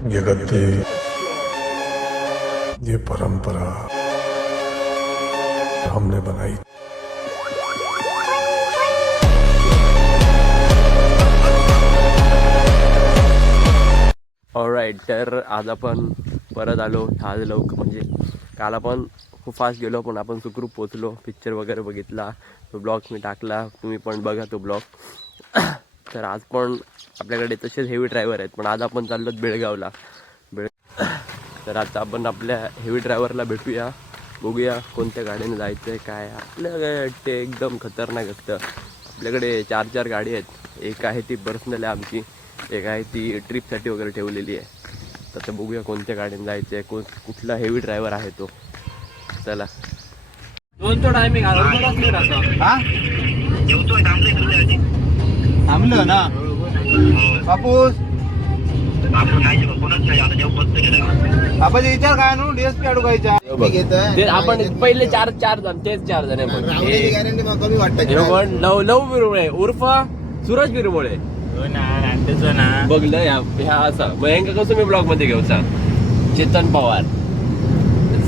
ये गद्दे, ये परंपरा हमने बनाई। ऑलराईट, तर आज आपण परत आलो आज लवकर, म्हणजे काल आपण खूप फास्ट गेलो पण आपण सुखरूप पोचलो. पिक्चर वगैरे बघितला, तो ब्लॉग मी टाकला, तुम्ही पण बघा तो ब्लॉग. तर आज पण आपल्याकडे तसेच हेवी ड्रायव्हर आहेत, पण आज आपण चाललो बेळगावला. तर आता आपण आपल्या हेवी ड्रायव्हरला भेटूया, बघूया कोणत्या गाडीने जायचं आहे काय. आपल्याकडे ते एकदम खतरनाक असतं. आपल्याकडे 4 गाडी आहेत. एक आहे ती पर्सनल आहे आमची, एक आहे ती ट्रिपसाठी वगैरे ठेवलेली आहे. तर आता बघूया कोणत्या गाडीने जायचं आहे, कुठला हेवी ड्रायव्हर आहे तो. चला. दोनचा टायमिंग थांबलं ना बापूस. बापाचे विचार काय आणू डीएसपी अडकायच्या ते आपण पहिले 4 जण, तेच 4 जण गॅरंटी मग कमी वाटतं. लव बिरुमुळे उर्फ सूरज बिरुमुळे बघलं ह्या असा मग कसं मी ब्लॉग मध्ये घेऊचा. चेतन पवार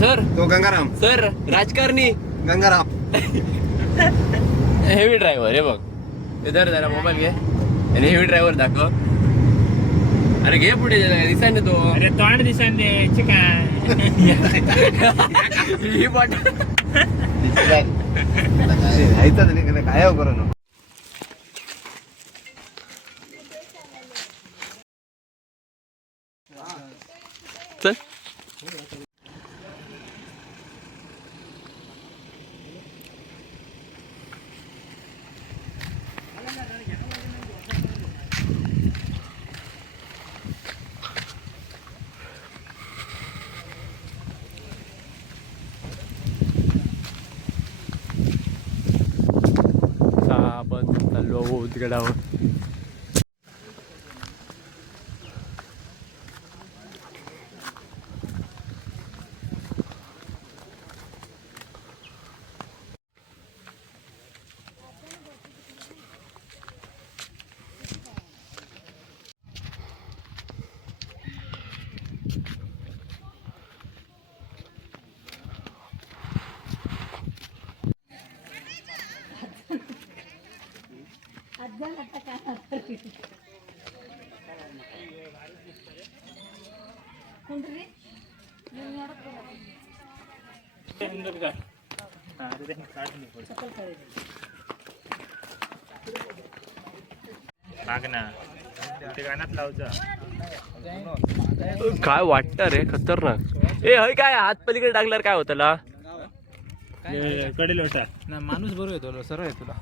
सर, तो गंगाराम सर राजकारणी गंगाराम हेवी ड्रायव्हर. हे बघ इधर जरा मोबाईल घे आणि हेवी ड्रायव्हर दाखव. अरे घे पुढे दिसाने तो. अरे तोंड दिसाने चिकन ही बॉट काय करू. चल. आपण चाललो आहोत गडावर. काय वाटतं रे खतरनाक. ए हय काय हात पलीकडे टाकल्यावर काय होतं ला कडेल होता माणूस बरोबर येतो सरळ आहे तुला.